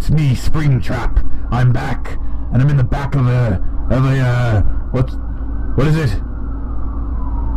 It's me, Springtrap. I'm back, and I'm in the back of what is it?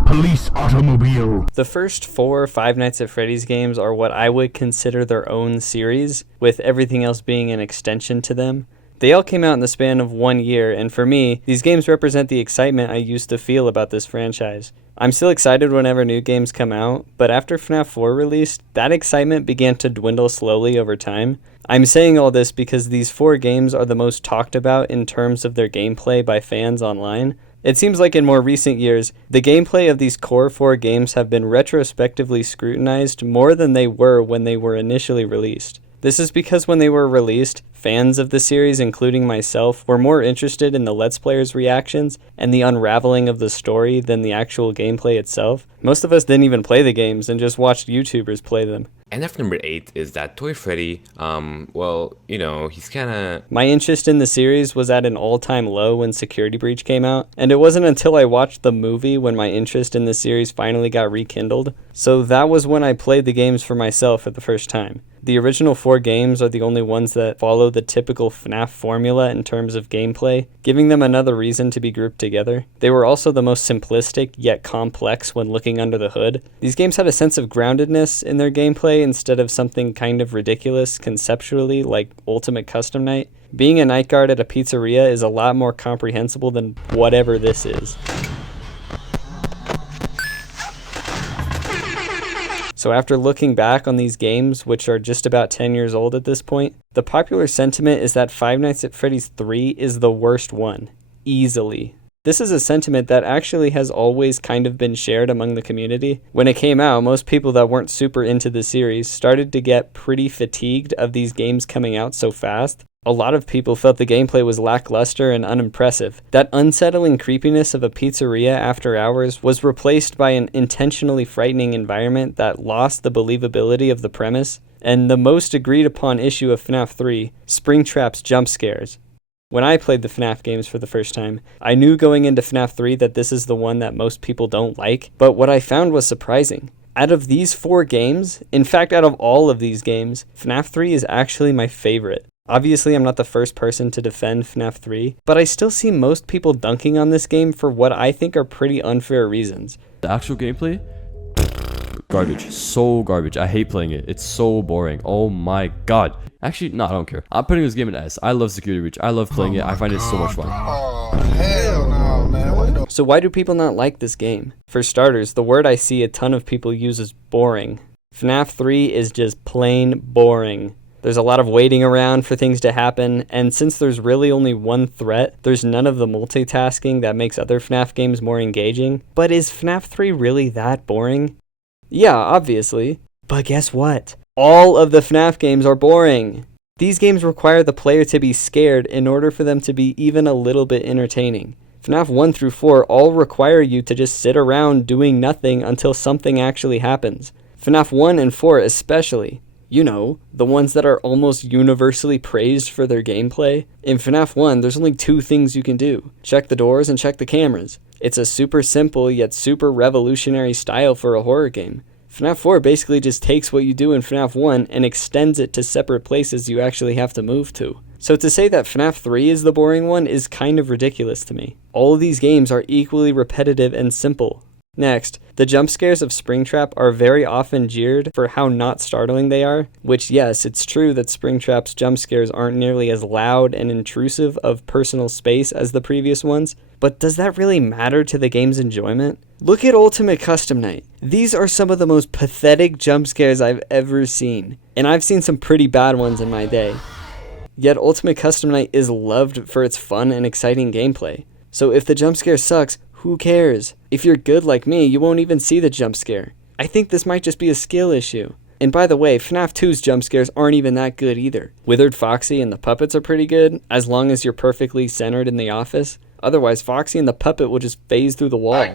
Police automobile. The first 4 Five Nights at Freddy's games are what I would consider their own series, with everything else being an extension to them. They all came out in the span of 1 year, and for me, these games represent the excitement I used to feel about this franchise. I'm still excited whenever new games come out, but after Fnaf 4 released, that excitement began to dwindle slowly over time. I'm saying all this because these 4 games are the most talked about in terms of their gameplay by fans online. It seems like in more recent years, the gameplay of these core 4 games have been retrospectively scrutinized more than they were when they were initially released. This is because when they were released, fans of the series, including myself, were more interested in the Let's Players' reactions and the unraveling of the story than the actual gameplay itself. Most of us didn't even play the games and just watched YouTubers play them. NF number 8 is that Toy Freddy, he's kinda... My interest in the series was at an all-time low when Security Breach came out, and it wasn't until I watched the movie when my interest in the series finally got rekindled. So that was when I played the games for myself for the first time. The original 4 games are the only ones that follow the typical FNAF formula in terms of gameplay, giving them another reason to be grouped together. They were also the most simplistic yet complex when looking under the hood. These games had a sense of groundedness in their gameplay instead of something kind of ridiculous conceptually like Ultimate Custom Night. Being a night guard at a pizzeria is a lot more comprehensible than whatever this is. So after looking back on these games, which are just about 10 years old at this point, the popular sentiment is that Five Nights at Freddy's 3 is the worst one. Easily. This is a sentiment that actually has always kind of been shared among the community. When it came out, most people that weren't super into the series started to get pretty fatigued of these games coming out so fast. A lot of people felt the gameplay was lackluster and unimpressive. That unsettling creepiness of a pizzeria after hours was replaced by an intentionally frightening environment that lost the believability of the premise. And the most agreed upon issue of FNAF 3, Springtrap's jump scares. When I played the FNAF games for the first time, I knew going into FNAF 3 that this is the one that most people don't like, but what I found was surprising. Out of these 4 games, in fact out of all of these games, FNAF 3 is actually my favorite. Obviously, I'm not the first person to defend FNAF 3, but I still see most people dunking on this game for what I think are pretty unfair reasons. The actual gameplay? Garbage. So garbage. I hate playing it. It's so boring. Oh my god. Actually, no, I don't care. I'm putting this game in S. I love Security Breach. I love playing it. I find it so much fun. Oh, hell no, man. So why do people not like this game? For starters, the word I see a ton of people use is boring. FNAF 3 is just plain boring. There's a lot of waiting around for things to happen, and since there's really only one threat, there's none of the multitasking that makes other FNAF games more engaging. But is FNAF 3 really that boring? Yeah, obviously. But guess what? All of the FNAF games are boring. These games require the player to be scared in order for them to be even a little bit entertaining. FNAF 1 through 4 all require you to just sit around doing nothing until something actually happens. FNAF 1 and 4 especially. You know, the ones that are almost universally praised for their gameplay. In FNAF 1, there's only 2 things you can do. Check the doors and check the cameras. It's a super simple yet super revolutionary style for a horror game. FNAF 4 basically just takes what you do in FNAF 1 and extends it to separate places you actually have to move to. So to say that FNAF 3 is the boring one is kind of ridiculous to me. All of these games are equally repetitive and simple. Next, the jump scares of Springtrap are very often jeered for how not startling they are, which yes, it's true that Springtrap's jump scares aren't nearly as loud and intrusive of personal space as the previous ones, but does that really matter to the game's enjoyment? Look at Ultimate Custom Night. These are some of the most pathetic jump scares I've ever seen, and I've seen some pretty bad ones in my day. Yet Ultimate Custom Night is loved for its fun and exciting gameplay. So if the jump scare sucks, who cares? If you're good like me, you won't even see the jump scare. I think this might just be a skill issue. And by the way, FNAF 2's jump scares aren't even that good either. Withered Foxy and the puppets are pretty good, as long as you're perfectly centered in the office. Otherwise, Foxy and the puppet will just phase through the wall.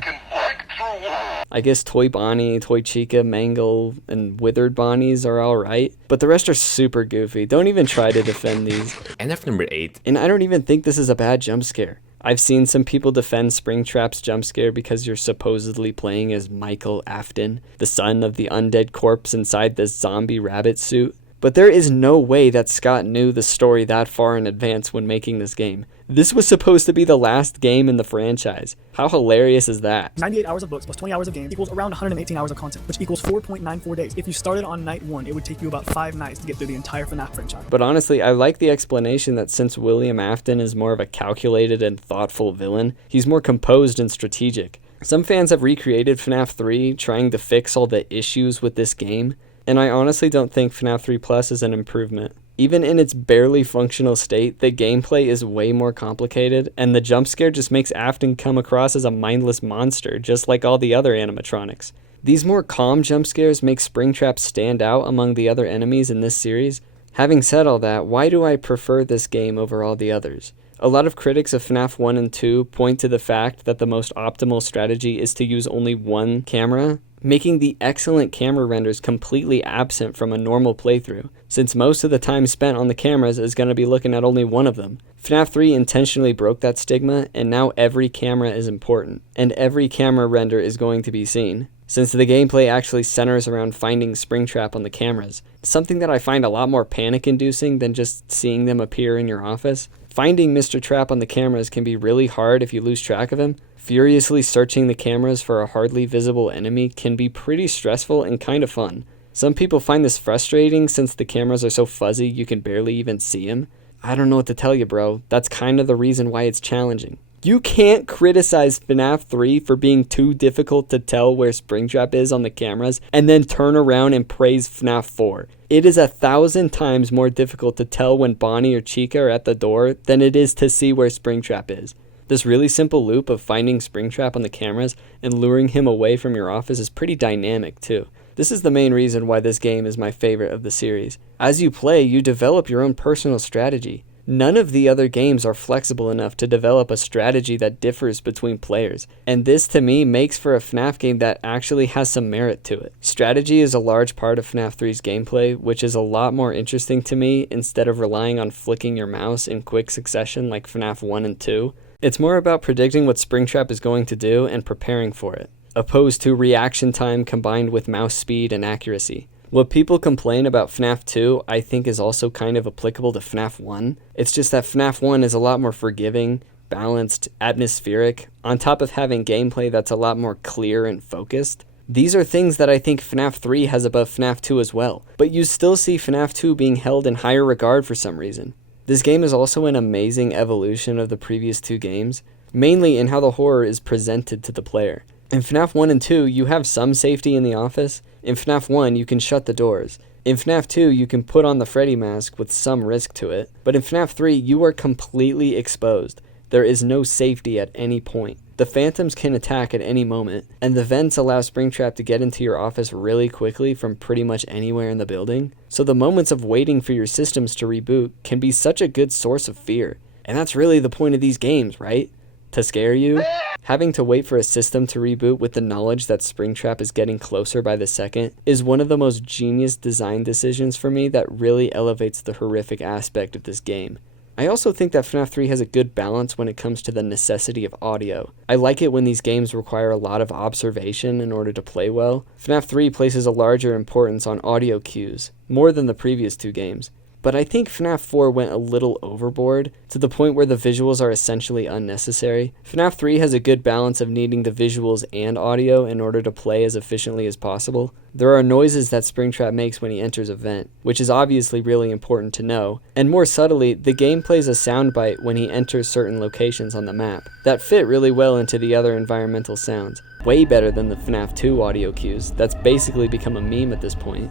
I guess Toy Bonnie, Toy Chica, Mangle, and Withered Bonnies are alright, but the rest are super goofy. Don't even try to defend these. NF number 8. And I don't even think this is a bad jump scare. I've seen some people defend Springtrap's jump scare because you're supposedly playing as Michael Afton, the son of the undead corpse inside this zombie rabbit suit. But there is no way that Scott knew the story that far in advance when making this game. This was supposed to be the last game in the franchise. How hilarious is that? 98 hours of books plus 20 hours of game equals around 118 hours of content, which equals 4.94 days. If you started on night 1, it would take you about 5 nights to get through the entire Fnaf franchise. But honestly, I like the explanation that since William Afton is more of a calculated and thoughtful villain, he's more composed and strategic. Some fans have recreated FNAF 3, trying to fix all the issues with this game, and I honestly don't think FNAF 3 Plus is an improvement. Even in its barely functional state, the gameplay is way more complicated, and the jump scare just makes Afton come across as a mindless monster, just like all the other animatronics. These more calm jump scares make Springtrap stand out among the other enemies in this series. Having said all that, why do I prefer this game over all the others? A lot of critics of FNAF 1 and 2 point to the fact that the most optimal strategy is to use only one camera, making the excellent camera renders completely absent from a normal playthrough, since most of the time spent on the cameras is going to be looking at only one of them. FNAF 3 intentionally broke that stigma, and now every camera is important, and every camera render is going to be seen, since the gameplay actually centers around finding Springtrap on the cameras, something that I find a lot more panic-inducing than just seeing them appear in your office. Finding Mr. Trap on the cameras can be really hard if you lose track of him. Furiously searching the cameras for a hardly visible enemy can be pretty stressful and kind of fun. Some people find this frustrating since the cameras are so fuzzy you can barely even see him. I don't know what to tell you, bro. That's kind of the reason why it's challenging. You can't criticize FNAF 3 for being too difficult to tell where Springtrap is on the cameras and then turn around and praise FNAF 4. It is 1,000 times more difficult to tell when Bonnie or Chica are at the door than it is to see where Springtrap is. This really simple loop of finding Springtrap on the cameras and luring him away from your office is pretty dynamic too. This is the main reason why this game is my favorite of the series. As you play, you develop your own personal strategy. None of the other games are flexible enough to develop a strategy that differs between players, and this to me makes for a FNAF game that actually has some merit to it. Strategy is a large part of FNAF 3's gameplay, which is a lot more interesting to me instead of relying on flicking your mouse in quick succession like FNAF 1 and 2. It's more about predicting what Springtrap is going to do and preparing for it, opposed to reaction time combined with mouse speed and accuracy. What people complain about FNAF 2, I think is also kind of applicable to FNAF 1. It's just that FNAF 1 is a lot more forgiving, balanced, atmospheric, on top of having gameplay that's a lot more clear and focused. These are things that I think FNAF 3 has above FNAF 2 as well, but you still see FNAF 2 being held in higher regard for some reason. This game is also an amazing evolution of the previous two games, mainly in how the horror is presented to the player. In FNAF 1 and 2, you have some safety in the office. In FNAF 1, you can shut the doors. In FNAF 2, you can put on the Freddy mask with some risk to it. But in FNAF 3, you are completely exposed. There is no safety at any point. The phantoms can attack at any moment, and the vents allow Springtrap to get into your office really quickly from pretty much anywhere in the building. So the moments of waiting for your systems to reboot can be such a good source of fear. And that's really the point of these games, right? To scare you? Having to wait for a system to reboot with the knowledge that Springtrap is getting closer by the second is one of the most genius design decisions for me that really elevates the horrific aspect of this game. I also think that FNAF 3 has a good balance when it comes to the necessity of audio. I like it when these games require a lot of observation in order to play well. FNAF 3 places a larger importance on audio cues, more than the previous two games. But I think FNAF 4 went a little overboard, to the point where the visuals are essentially unnecessary. FNAF 3 has a good balance of needing the visuals and audio in order to play as efficiently as possible. There are noises that Springtrap makes when he enters a vent, which is obviously really important to know, and more subtly, the game plays a soundbite when he enters certain locations on the map, that fit really well into the other environmental sounds. Way better than the FNAF 2 audio cues, that's basically become a meme at this point.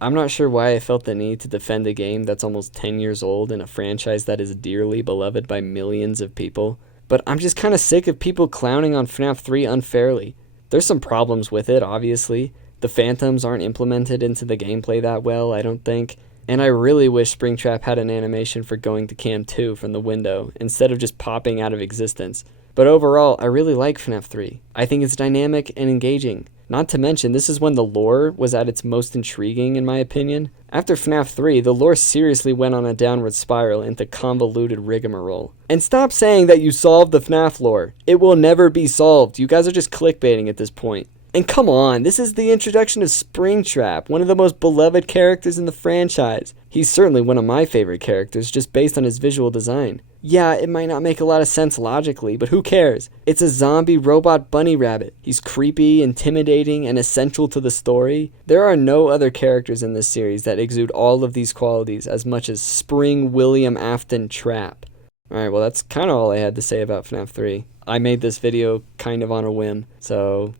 I'm not sure why I felt the need to defend a game that's almost 10 years old in a franchise that is dearly beloved by millions of people, but I'm just kind of sick of people clowning on FNAF 3 unfairly. There's some problems with it, obviously. The phantoms aren't implemented into the gameplay that well, I don't think, and I really wish Springtrap had an animation for going to Cam 2 from the window instead of just popping out of existence. But overall, I really like FNAF 3. I think it's dynamic and engaging. Not to mention, this is when the lore was at its most intriguing, in my opinion. After FNAF 3, the lore seriously went on a downward spiral into convoluted rigmarole. And stop saying that you solved the FNAF lore. It will never be solved. You guys are just clickbaiting at this point. And come on, this is the introduction of Springtrap, one of the most beloved characters in the franchise. He's certainly one of my favorite characters, just based on his visual design. Yeah, it might not make a lot of sense logically, but who cares? It's a zombie robot bunny rabbit. He's creepy, intimidating, and essential to the story. There are no other characters in this series that exude all of these qualities as much as Spring William Afton Trap. Alright, well that's kind of all I had to say about FNAF 3. I made this video kind of on a whim, so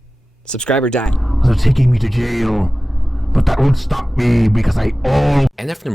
subscribe or die. They're taking me to jail, but that won't stop me because I all And after